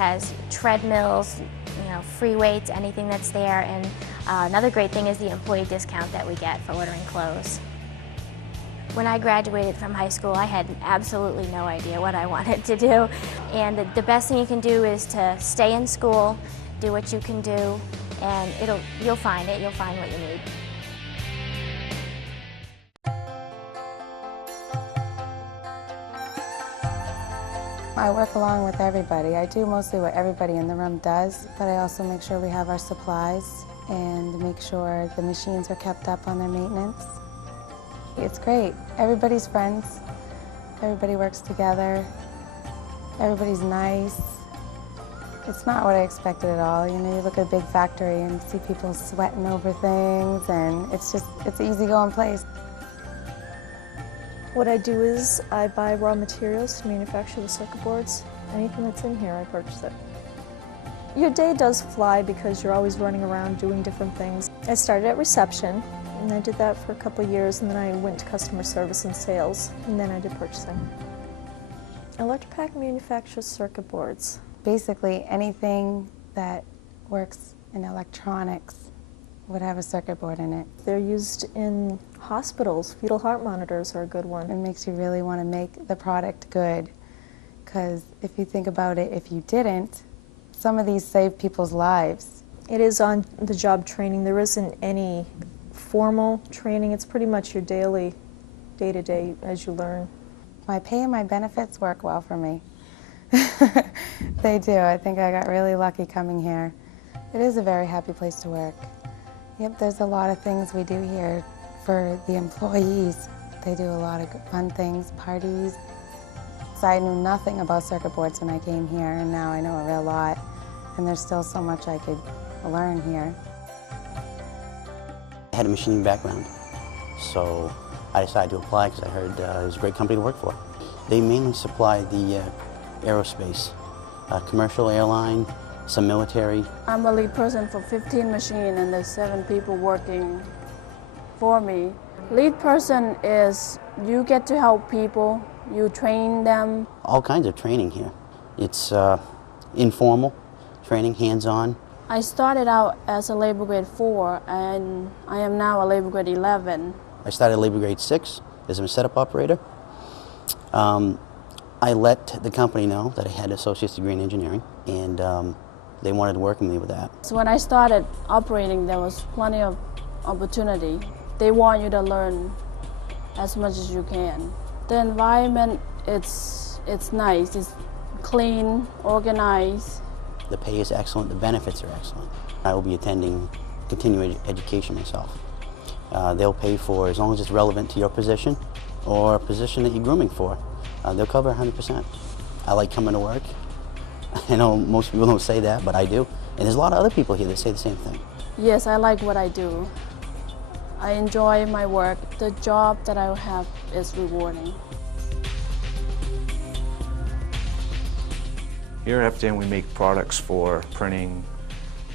has treadmills, free weights, anything that's there, and another great thing is the employee discount that we get for ordering clothes. When I graduated from high school, I had absolutely no idea what I wanted to do, and the best thing you can do is to stay in school, do what you can do, and you'll find it. You'll find what you need. I work along with everybody. I do mostly what everybody in the room does, but I also make sure we have our supplies and make sure the machines are kept up on their maintenance. It's great. Everybody's friends. Everybody works together. Everybody's nice. It's not what I expected at all. You look at a big factory and see people sweating over things, and it's an easygoing place. What I do is I buy raw materials to manufacture the circuit boards. Anything that's in here, I purchase it. Your day does fly because you're always running around doing different things. I started at reception, and I did that for a couple of years, and then I went to customer service and sales, and then I did purchasing. Electropack manufactures circuit boards. Basically, anything that works in electronics would have a circuit board in it. They're used in hospitals. Fetal heart monitors are a good one. It makes you really want to make the product good, because if you think about it, if you didn't, some of these save people's lives. It is on the job training. There isn't any formal training. It's pretty much your daily, day-to-day as you learn. My pay and my benefits work well for me. They do. I think I got really lucky coming here. It is a very happy place to work. Yep, there's a lot of things we do here for the employees. They do a lot of fun things, parties. So I knew nothing about circuit boards when I came here, and now I know a real lot. And there's still so much I could learn here. I had a machining background, so I decided to apply because I heard it was a great company to work for. They mainly supply the aerospace, commercial airline, some military. I'm a lead person for 15 machines, and there's 7 people working for me. Lead person is you get to help people, you train them. All kinds of training here. It's informal training, hands-on. I started out as a labor grade 4, and I am now a labor grade 11. I started labor grade 6 as a setup operator. I let the company know that I had an associate's degree in engineering, and they wanted to work with me with that. So when I started operating, there was plenty of opportunity. They want you to learn as much as you can. The environment, it's nice. It's clean, organized. The pay is excellent, the benefits are excellent. I will be attending continuing education myself. They'll pay for as long as it's relevant to your position or a position that you're grooming for. They'll cover 100%. I like coming to work. I know most people don't say that, but I do. And there's a lot of other people here that say the same thing. Yes, I like what I do. I enjoy my work. The job that I have is rewarding. Here at FDN we make products for printing,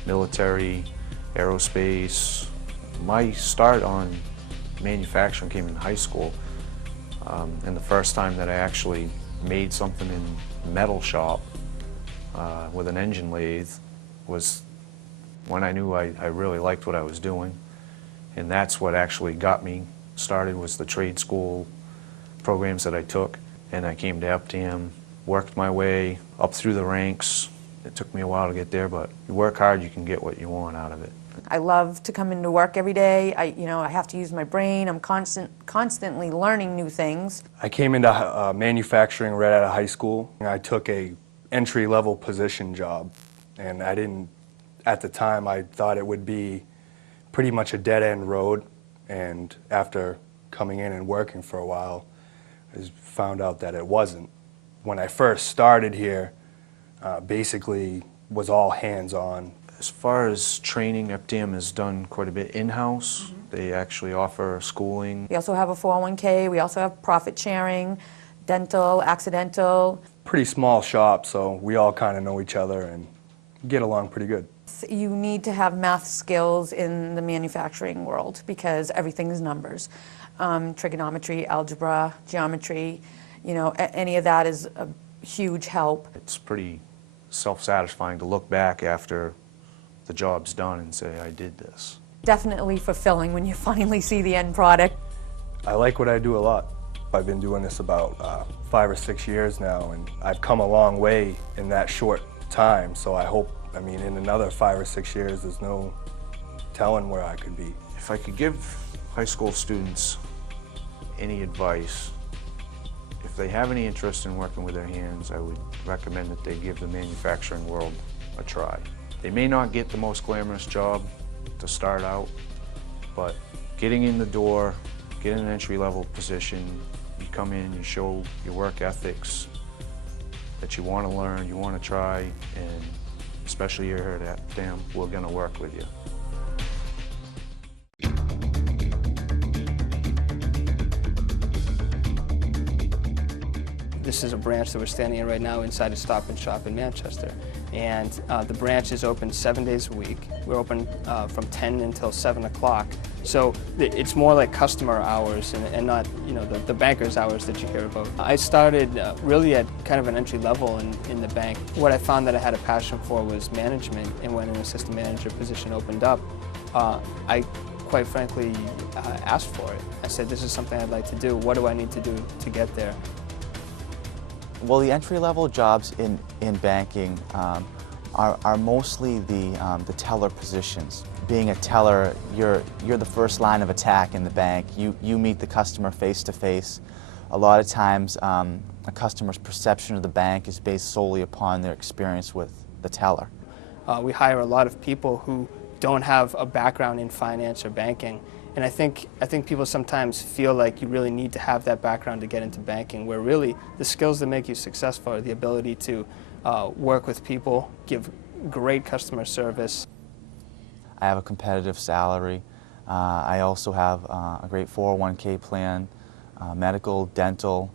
military, aerospace. My start on manufacturing came in high school. And the first time that I actually made something in a metal shop with an engine lathe was when I knew I really liked what I was doing. And that's what actually got me started, was the trade school programs that I took. And I came to FDM, worked my way up through the ranks. It took me a while to get there, but you work hard, you can get what you want out of it. I love to come into work every day. I have to use my brain. I'm constantly learning new things. I came into manufacturing right out of high school. I took a entry-level position job, and at the time I thought it would be pretty much a dead-end road, and after coming in and working for a while, I found out that it wasn't. When I first started here, basically was all hands-on. As far as training, FDM has done quite a bit in-house. They actually offer schooling. We also have a 401k. We also have profit sharing, dental, accidental. Pretty small shop, so we all kind of know each other and get along pretty good. You need to have math skills in the manufacturing world because everything is numbers. Trigonometry, algebra, geometry, any of that is a huge help. It's pretty self-satisfying to look back after the job's done and say, I did this. Definitely fulfilling when you finally see the end product. I like what I do a lot. I've been doing this about 5 or 6 years now, and I've come a long way in that short time, so I hope, in another 5 or 6 years, there's no telling where I could be. If I could give high school students any advice, if they have any interest in working with their hands, I would recommend that they give the manufacturing world a try. They may not get the most glamorous job to start out, but getting in the door, getting an entry-level position, you come in, you show your work ethics, that you want to learn, you want to try, and especially here at DAM, we're going to work with you. This is a branch that we're standing in right now inside a Stop and Shop in Manchester. And the branch is open 7 days a week. We're open from 10 until 7 o'clock. So it's more like customer hours and not, the banker's hours that you hear about. I started really at kind of an entry level in the bank. What I found that I had a passion for was management, and when an assistant manager position opened up, I quite frankly asked for it. I said, this is something I'd like to do. What do I need to do to get there? Well, the entry-level jobs in banking are mostly the teller positions. Being a teller, you're the first line of attack in the bank. You meet the customer face-to-face. A lot of times, a customer's perception of the bank is based solely upon their experience with the teller. We hire a lot of people who don't have a background in finance or banking. And I think people sometimes feel like you really need to have that background to get into banking, where really the skills that make you successful are the ability to work with people, give great customer service. I have a competitive salary. I also have a great 401k plan, medical, dental.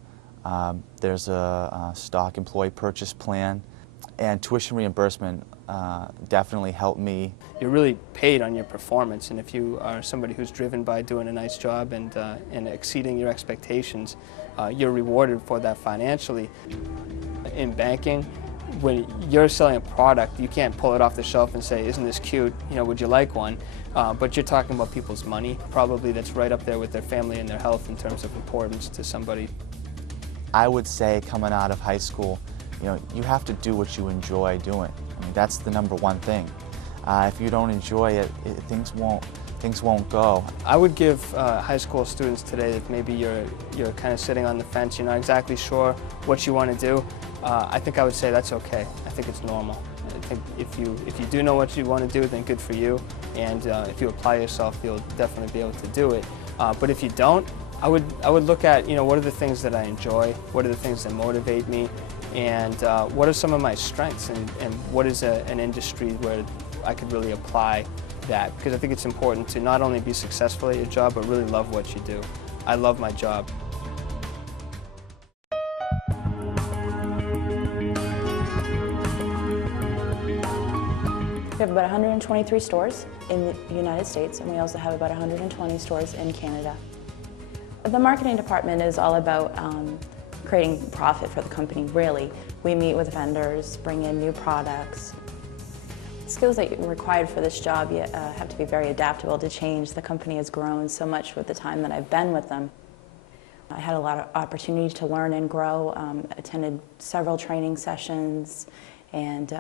There's a stock employee purchase plan, and tuition reimbursement definitely helped me. You're really paid on your performance, and if you are somebody who's driven by doing a nice job and exceeding your expectations, you're rewarded for that financially. In banking, when you're selling a product, you can't pull it off the shelf and say, isn't this cute, would you like one? But you're talking about people's money, probably that's right up there with their family and their health in terms of importance to somebody. I would say coming out of high school, you have to do what you enjoy doing. That's the #1 thing. If you don't enjoy it, things won't go. I would give high school students today that maybe you're kind of sitting on the fence, you're not exactly sure what you want to do. I think I would say that's okay. I think it's normal. I think if you do know what you want to do, then good for you. And if you apply yourself, you'll definitely be able to do it. But if you don't, I would look at what are the things that I enjoy, what are the things that motivate me, and what are some of my strengths, and what is an industry where I could really apply that, because I think it's important to not only be successful at your job, but really love what you do. I love my job. We have about 123 stores in the United States, and we also have about 120 stores in Canada. The marketing department is all about creating profit for the company, really. We meet with vendors, bring in new products. Skills that are required for this job, you have to be very adaptable to change. The company has grown so much with the time that I've been with them. I had a lot of opportunity to learn and grow, attended several training sessions, and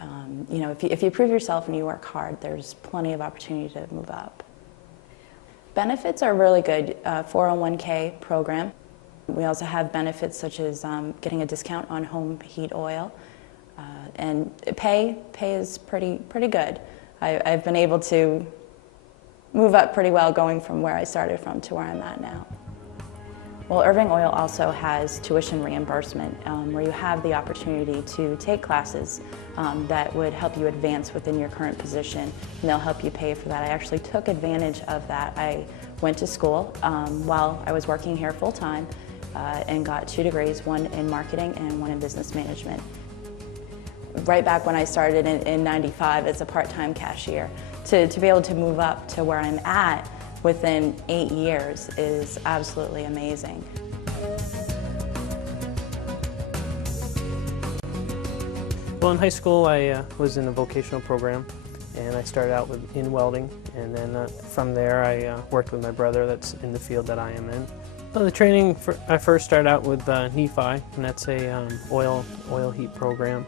if you prove yourself and you work hard, there's plenty of opportunity to move up. Benefits are really good. 401k program. We also have benefits such as getting a discount on home heat oil, and pay is pretty good. I've been able to move up pretty well, going from where I started from to where I'm at now. Well, Irving Oil also has tuition reimbursement, where you have the opportunity to take classes that would help you advance within your current position, and they'll help you pay for that. I actually took advantage of that. I went to school while I was working here full-time and got 2 degrees, one in marketing and one in business management. Right back when I started in '95 as a part-time cashier, to be able to move up to where I'm at within 8 years is absolutely amazing. Well, in high school I was in a vocational program, and I started out in welding, and then from there I worked with my brother that's in the field that I am in. Well, the training, I first started out with NFI, and that's a oil heat program.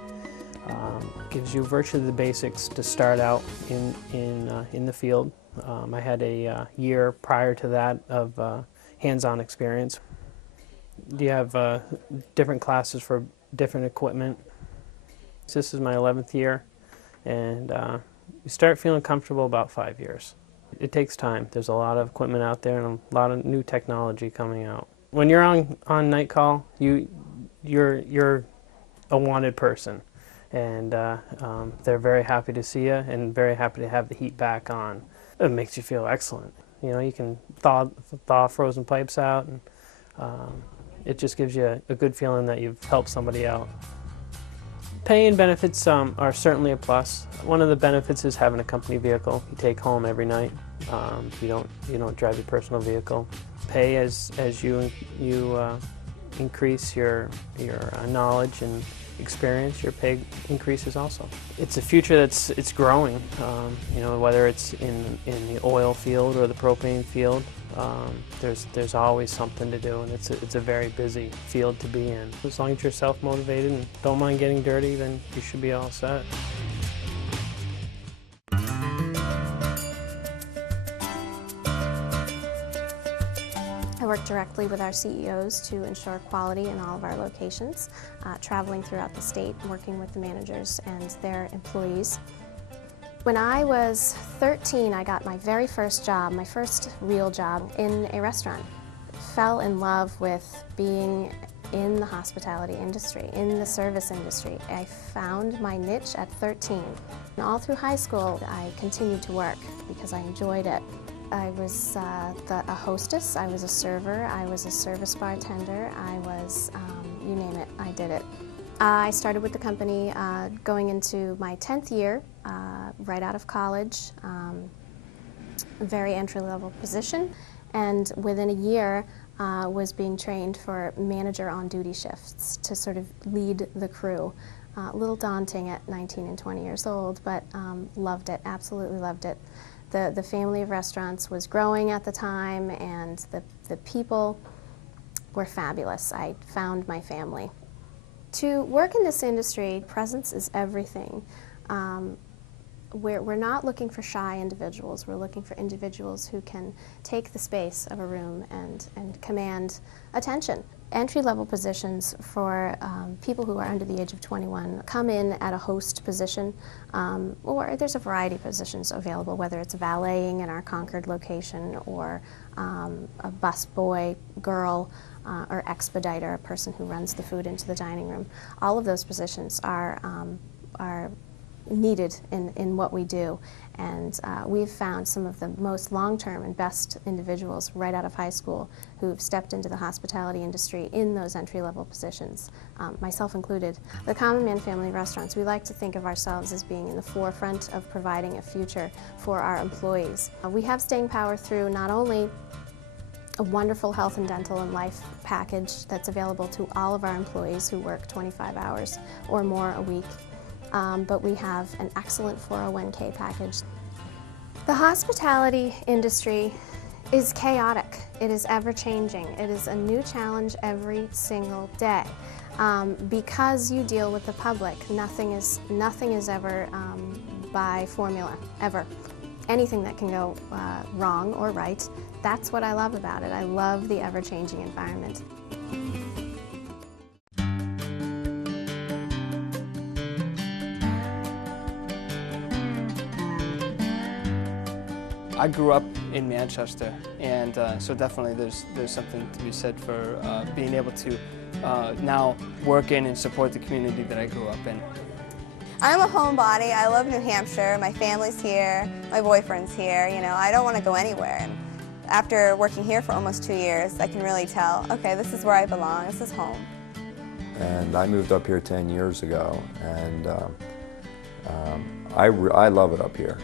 Gives you virtually the basics to start out in the field. I had a year prior to that of hands-on experience. You have different classes for different equipment. This is my 11th year, and you start feeling comfortable about 5 years. It takes time. There's a lot of equipment out there and a lot of new technology coming out. When you're on night call, you're a wanted person, and they're very happy to see you and very happy to have the heat back on. It makes you feel excellent. You know, you can thaw frozen pipes out, and it just gives you a good feeling that you've helped somebody out. Pay and benefits are certainly a plus. One of the benefits is having a company vehicle you take home every night. You don't drive your personal vehicle. Pay as you increase your knowledge and experience, your pay increases also. It's a future it's growing. You know, whether it's in the oil field or the propane field, there's always something to do, and it's a very busy field to be in. As long as you're self-motivated and don't mind getting dirty, then you should be all set. I work directly with our CEOs to ensure quality in all of our locations, traveling throughout the state, working with the managers and their employees. When I was 13, I got my very first job, my first real job in a restaurant. Fell in love with being in the hospitality industry, in the service industry. I found my niche at 13. And all through high school, I continued to work because I enjoyed it. I was a hostess, I was a server, I was a service bartender, I was, you name it, I did it. I started with the company going into my 10th year, right out of college, a very entry-level position, and within a year was being trained for manager on duty shifts to sort of lead the crew. A little daunting at 19 and 20 years old, but loved it, absolutely loved it. The family of restaurants was growing at the time, and the people were fabulous. I found my family. To work in this industry, presence is everything. We're not looking for shy individuals. We're looking for individuals who can take the space of a room and command attention. Entry-level positions for people who are under the age of 21 come in at a host position, or there's a variety of positions available, whether it's valeting in our Concord location or a busboy, girl, or expediter, a person who runs the food into the dining room. All of those positions are needed in what we do, and we've found some of the most long-term and best individuals right out of high school who've stepped into the hospitality industry in those entry-level positions, myself included. The Common Man family of restaurants, we like to think of ourselves as being in the forefront of providing a future for our employees. We have staying power through not only a wonderful health and dental and life package that's available to all of our employees who work 25 hours or more a week, but we have an excellent 401k package. The hospitality industry is chaotic. It is ever-changing. It is a new challenge every single day. Because you deal with the public, nothing is ever by formula, ever. Anything that can go wrong or right, that's what I love about it. I love the ever-changing environment. I grew up in Manchester, and so definitely there's something to be said for being able to now work in and support the community that I grew up in. I'm a homebody. I love New Hampshire. My family's here. My boyfriend's here. You know, I don't want to go anywhere. And after working here for almost 2 years, I can really tell, okay, this is where I belong. This is home. And I moved up here 10 years ago, and I love it up here.